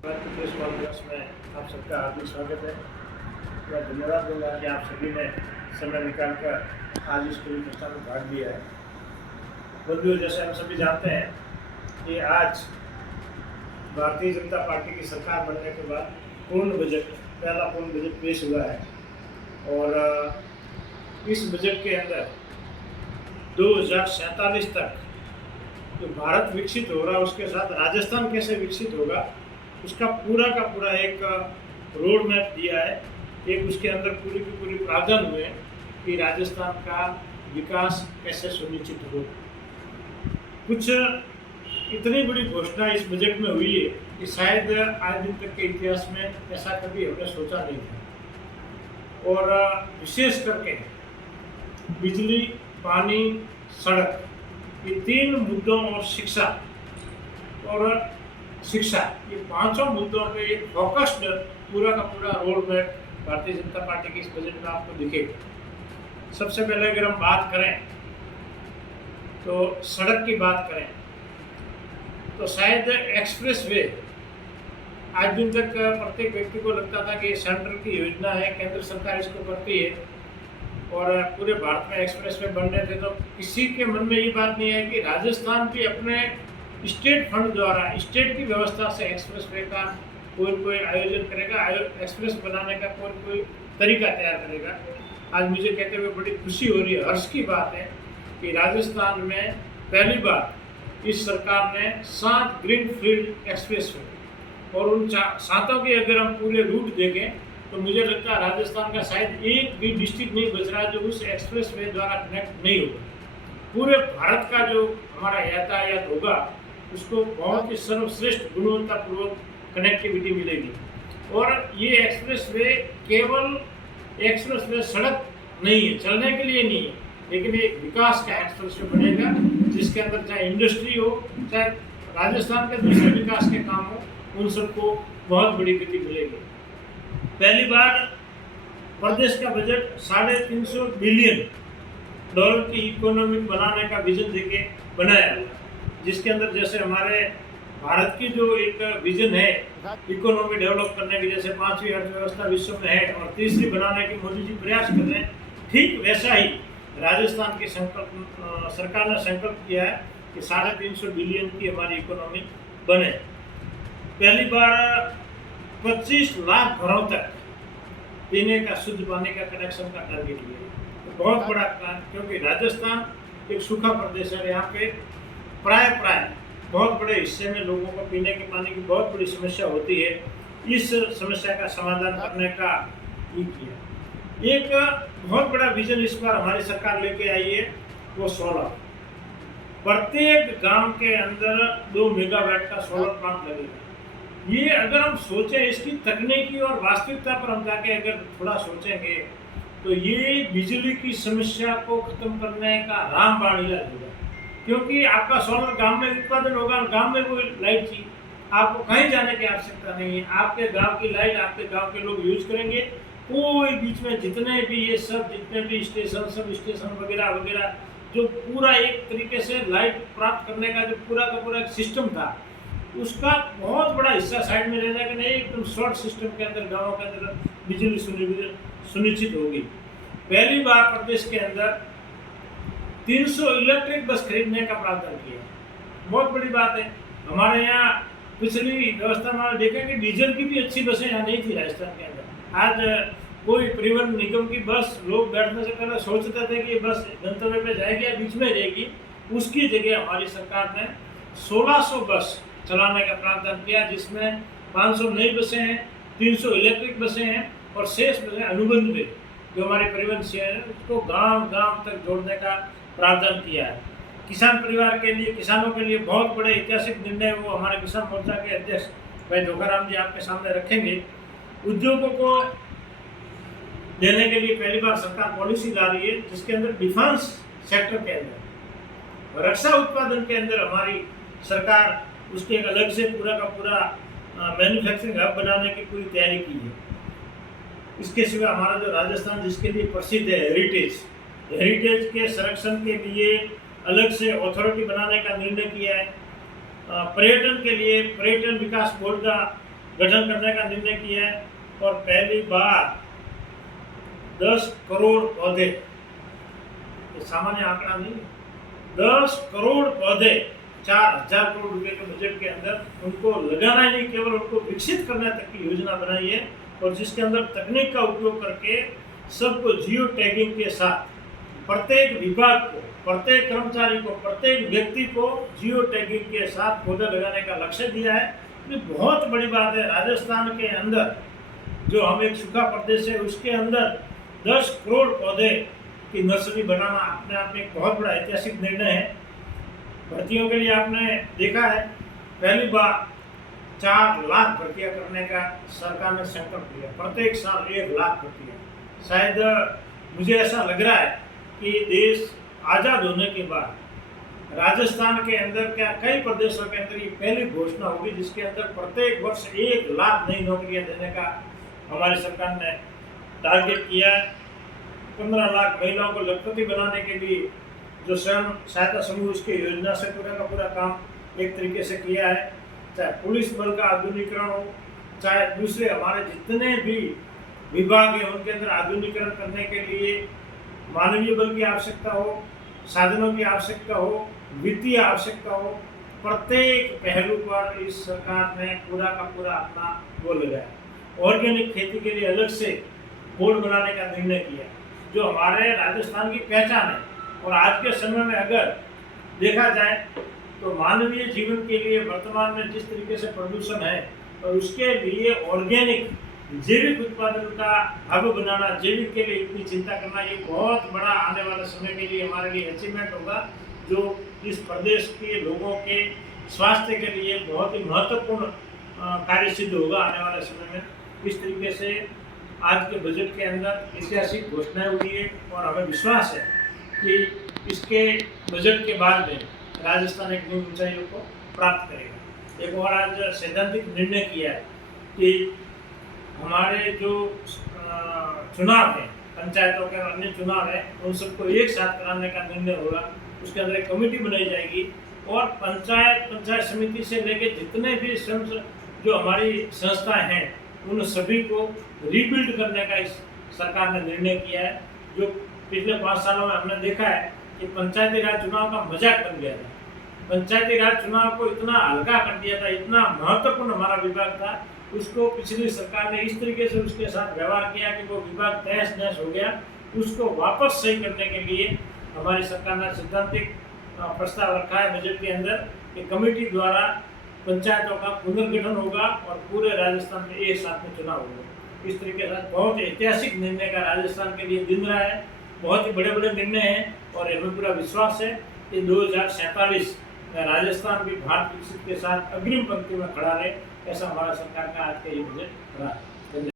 भारतीय press conference में आप सबका हार्दिक स्वागत है। मैं धन्यवाद दूंगा कि आप सभी ने समय निकालकर आज इस पूरी प्रस्ताव में भाग लिया है। बंधुओं, जैसे हम सभी जानते हैं कि आज भारतीय जनता पार्टी की सरकार बनने के बाद पहला पूर्ण बजट पेश हुआ है और इस बजट के अंदर 2047 तक जो भारत विकसित हो रहा है, उसके साथ राजस्थान कैसे विकसित होगा उसका पूरा का पूरा एक रोड मैप दिया है। एक उसके अंदर पूरी की पूरी प्रावधान हुए हैं कि राजस्थान का विकास कैसे सुनिश्चित हो। कुछ इतनी बड़ी घोषणा इस बजट में हुई है कि शायद आज दिन तक के इतिहास में ऐसा कभी हमने सोचा नहीं था। और विशेष करके बिजली, पानी, सड़क, ये 3 मुद्दों और शिक्षा ये 5 मुद्दों पे एक फोकस्ड पूरा का पूरा road map Bharatiya Janata party की इस बजट में आपको दिखेगा। सबसे पहले अगर हम बात करें तो सड़क की बात करें तो शायद एक्सप्रेस वे आज दिन तक प्रत्येक व्यक्ति को लगता था कि ये सेंट्रल की योजना है, केंद्र सरकार इसको करती है और पूरे भारत में एक्सप्रेस वे बन रहे थे। तो किसी के मन में ये बात नहीं है कि राजस्थान भी अपने स्टेट फंड द्वारा स्टेट की व्यवस्था से एक्सप्रेस वे का कोई आयोजन करेगा, एक्सप्रेस बनाने का कोई तरीका तैयार करेगा। आज मुझे कहते हुए बड़ी खुशी हो रही है, हर्ष की बात है कि राजस्थान में पहली बार इस सरकार ने 7 ग्रीनफील्ड एक्सप्रेस वे और उन 7 के अगर हम पूरे रूट देखें तो मुझे लगता है राजस्थान का शायद एक भी डिस्ट्रिक्ट नहीं बच रहा जो उस एक्सप्रेस वे द्वारा कनेक्ट नहीं होगा। पूरे भारत का जो हमारा यातायात होगा उसको बहुत ही सर्वश्रेष्ठ गुणवत्तापूर्वक कनेक्टिविटी मिलेगी। और ये एक्सप्रेस वे केवल एक्सप्रेस वे सड़क नहीं है, चलने के लिए नहीं है, लेकिन एक विकास का एक्सप्रेस वे बनेगा जिसके अंदर चाहे इंडस्ट्री हो, चाहे राजस्थान के दूसरे विकास के काम हो, उन सबको बहुत बड़ी गति मिलेगी। पहली बार प्रदेश का बजट $350 बिलियन की इकोनॉमी बनाने का विजन देके बनाया, जिसके अंदर जैसे हमारे भारत की जो एक विजन है इकोनॉमी डेवलप करने की, जैसे 5वीं अर्थव्यवस्था विश्व में है और 3री बनाने की मोदी जी प्रयास कर रहे हैं, ठीक वैसा ही राजस्थान की सरकार ने संकल्प किया है कि 350 बिलियन की हमारी इकोनॉमी बने। पहली बार 25 लाख घरों तक पीने का शुद्ध पानी का कनेक्शन का टारगेट लिया, तो बहुत बड़ा काम, क्योंकि राजस्थान एक सूखा प्रदेश है। यहाँ पे प्राय बहुत बड़े हिस्से में लोगों को पीने के पानी की बहुत बड़ी समस्या होती है। इस समस्या का समाधान करने का ये किया। एक बहुत बड़ा विजन इस बार हमारी सरकार लेके आई है, वो सोलर। प्रत्येक गांव के अंदर 2 मेगावाट का सोलर प्लांट लगेगा। ये अगर हम सोचें इसकी तकनीकी और वास्तविकता पर हम जाके अगर थोड़ा सोचेंगे तो ये बिजली की समस्या को खत्म करने का रामबाण इलाज होगा। क्योंकि आपका सोलर गांव में उत्पादन होगा, गांव में वो लाइट चाहिए, आपको कहीं जाने की आवश्यकता नहीं है। आपके गांव की लाइट आपके गांव के लोग यूज करेंगे। कोई बीच में जितने भी स्टेशन, सब स्टेशन वगैरह जो पूरा एक तरीके से लाइट प्राप्त करने का जो पूरा का पूरा सिस्टम था, उसका बहुत बड़ा हिस्सा साइड में रह जाएगा। नहीं, एकदम शॉर्ट सिस्टम के अंदर गाँव के अंदर बिजली सुनिश्चित होगी। पहली बार प्रदेश के अंदर 300 इलेक्ट्रिक बस खरीदने का प्रावधान किया, बहुत बड़ी बात है। हमारे यहाँ पिछली व्यवस्था में देखा कि डीजल की भी अच्छी बसें यहाँ नहीं थी राजस्थान के अंदर। आज कोई परिवहन निगम की बस लोग बैठने से पहले सोचते थे कि बस गंतव्य पे जाएगी या बीच में रहेगी, उसकी जगह हमारी सरकार ने 1600 बस चलाने का प्रावधान किया, जिसमें 500 नई बसें हैं, 300 इलेक्ट्रिक बसें हैं और शेष बसें अनुबंध में जो हमारे परिवहन से है उसको गांव तक जोड़ने का प्रावधान किया है। किसान परिवार के लिए, किसानों के लिए बहुत बड़े ऐतिहासिक निर्णय वो हमारे किसान मोर्चा के अध्यक्ष भाई धोखाराम जी आपके सामने रखेंगे। उद्योगों को देने के लिए पहली बार सरकार पॉलिसी ला रही है, जिसके अंदर डिफेंस सेक्टर के अंदर, रक्षा उत्पादन के अंदर हमारी सरकार उसके एक अलग से पूरा का पूरा मैन्युफैक्चरिंग हब बनाने की पूरी तैयारी की है। इसके सिवा हमारा जो राजस्थान जिसके लिए प्रसिद्ध है हेरिटेज के संरक्षण के लिए अलग से अथॉरिटी बनाने का निर्णय किया है। पर्यटन के लिए पर्यटन विकास बोर्ड का गठन करने का निर्णय किया है और पहली बार 10 करोड़ पौधे, ये सामान्य आंकड़ा नहीं है, 10 करोड़ पौधे 4,000 करोड़ रुपए के बजट के अंदर उनको लगाना ही नहीं, केवल उनको विकसित करने तक की योजना बनाई है और जिसके अंदर तकनीक का उपयोग करके सबको जियो टैगिंग के साथ प्रत्येक विभाग को, प्रत्येक कर्मचारी को, प्रत्येक व्यक्ति को जियो टैगिंग के साथ पौधे लगाने का लक्ष्य दिया है। ये बहुत बड़ी बात है। राजस्थान के अंदर जो हम एक सूखा प्रदेश है उसके अंदर 10 करोड़ पौधे की नर्सरी बनाना अपने आप में एक बहुत बड़ा ऐतिहासिक निर्णय है। भर्तियों के लिए आपने देखा है पहली बार 4 लाख भर्तियां करने का सरकार ने संकल्प लिया, प्रत्येक साल 1 लाख भर्तियां। शायद मुझे ऐसा लग रहा है कि देश आज़ाद होने के बाद राजस्थान के अंदर क्या कई प्रदेशों के अंदर ये पहली घोषणा होगी जिसके अंदर प्रत्येक वर्ष 1 लाख नई नौकरियां देने का हमारी सरकार ने टारगेट किया है। 15 लाख महिलाओं को लखपति बनाने के लिए जो स्वयं सहायता समूह उसकी योजना से पूरा का पूरा काम एक तरीके से किया है। चाहे पुलिस बल का आधुनिकीकरण हो, चाहे दूसरे हमारे जितने भी विभाग हैं उनके अंदर आधुनिकीकरण करने के लिए मानवीय बल की आवश्यकता हो, साधनों की आवश्यकता हो, वित्तीय आवश्यकता हो, प्रत्येक पहलू पर इस सरकार ने पूरा का पूरा अपना वो लगाया। ऑर्गेनिक खेती के लिए अलग से बोर्ड बनाने का निर्णय किया जो हमारे राजस्थान की पहचान है। और आज के समय में अगर देखा जाए तो मानवीय जीवन के लिए वर्तमान में जिस तरीके से प्रदूषण है और उसके लिए ऑर्गेनिक जैविक उत्पादन का हब बनाना, जैविक के लिए इतनी चिंता करना, ये बहुत बड़ा आने वाले समय के लिए हमारे लिए अचीवमेंट होगा जो इस प्रदेश के लोगों के स्वास्थ्य के लिए बहुत ही महत्वपूर्ण कार्य सिद्ध होगा आने वाले समय में। इस तरीके से आज के बजट के अंदर ऐतिहासिक घोषणाएं हुई है और हमें विश्वास है कि इसके बजट के बाद में राजस्थान एक नई ऊंचाइयों को प्राप्त करेगा। एक और आज सैद्धांतिक निर्णय किया है कि हमारे जो चुनाव है, पंचायतों के अन्य चुनाव है, उन सबको एक साथ कराने का निर्णय होगा। उसके अंदर एक कमेटी बनाई जाएगी और पंचायत समिति से लेकर जितने भी जो हमारी संस्थाएं हैं उन सभी को रीबिल्ड करने का इस सरकार ने निर्णय किया है। जो पिछले 5 सालों में हमने देखा है कि पंचायती राज चुनाव का मजाक बन गया था, पंचायती राज चुनाव को इतना हल्का कर दिया था, इतना महत्वपूर्ण हमारा विभाग था, उसको पिछली सरकार ने इस तरीके से उसके साथ व्यवहार किया कि वो विभाग तहस नहस हो गया। उसको वापस सही करने के लिए हमारी सरकार ने सैद्धांतिक प्रस्ताव रखा है बजट के अंदर कि कमेटी द्वारा पंचायतों का पुनर्गठन होगा और पूरे राजस्थान में एक साथ में चुनाव होगा। इस तरीके से बहुत ऐतिहासिक निर्णय का राजस्थान के लिए दिन रहा है। बहुत ही बड़े बड़े निर्णय हैं और हमें पूरा विश्वास है कि 2047 में राजस्थान भी भारत विकसित के साथ अग्रिम पंक्ति में खड़ा रहे। ऐसा हमारा सरकार का आज का ये बजट रहा।